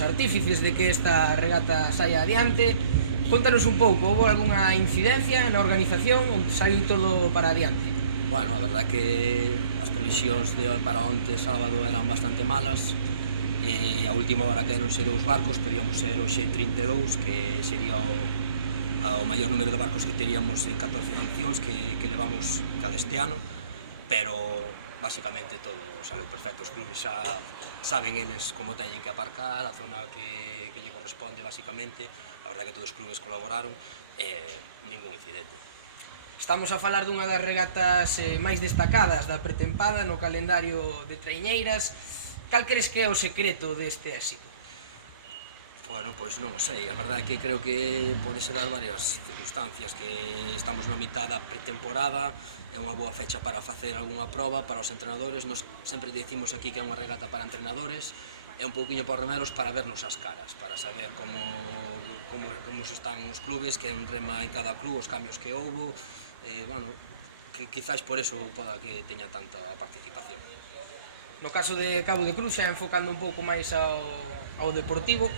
Artífices de que esta regata saia adiante. Contanos un pouco, houve algunha incidencia na organización ou saiu todo para adiante? Bueno, a verdad que as previsións para onte sábado eran bastante malas e a última hora quedaronse 2 barcos, podíamos ser o X32, que sería o maior número de barcos que teríamos en 14 nacións que levamos cada este ano, pero basicamente todo sale perfecto. Os clubes xa saben eles como teñen que aparcar, a zona que lle corresponde basicamente. A verdad que todos os clubes colaboraron e ningún incidente. Estamos a falar dunha das regatas máis destacadas da pretempada no calendario de traiñeiras. Cal crees que é o secreto deste éxito? Bueno, pois non o sei, a verdade é que creo que pode ser dar varias circunstancias, que estamos na mitad da pretemporada, é unha boa fecha para facer algunha proba para os entrenadores. Nos sempre dicimos aquí que é unha regata para entrenadores, é un pouquiño por remeros para vernos as caras, para saber como se están os clubes, quen rema en cada club, os cambios que houbo, bueno, que quizás por eso poda que teña tanta participación. No caso de Cabo de Cruz, xa enfocando un pouco máis ao deportivo,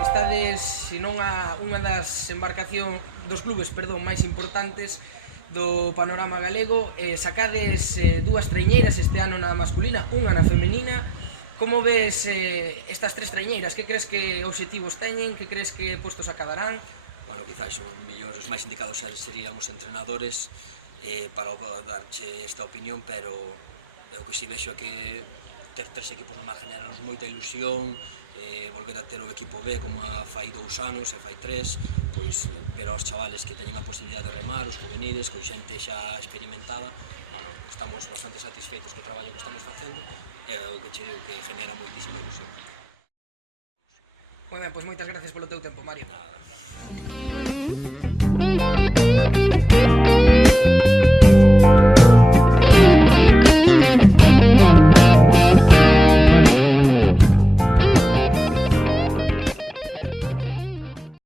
estades, se non unha das embarcacións dos clubes, máis importantes do panorama galego. Sacades 2 traiñeiras este ano na masculina, unha na femenina. Como ves estas 3 traiñeiras? Que crees que obxectivos teñen? Que crees que postos acadarán? Bueno, quizás os máis indicados serían os entrenadores para darche esta opinión, pero o que si vexo é que ter 3 equipos na margen era moita ilusión, volver a ter o equipo B como fai 2 anos e fai 3, pois ver aos chavales que teñen a posibilidade de remar, os juveniles, con xente xa experimentada. Estamos bastante satisfeitos co traballo que estamos facendo e o que che digo que genera moitísima ilusión. Moi ben, pois moitas gracias polo teu tempo, Mario. Nada.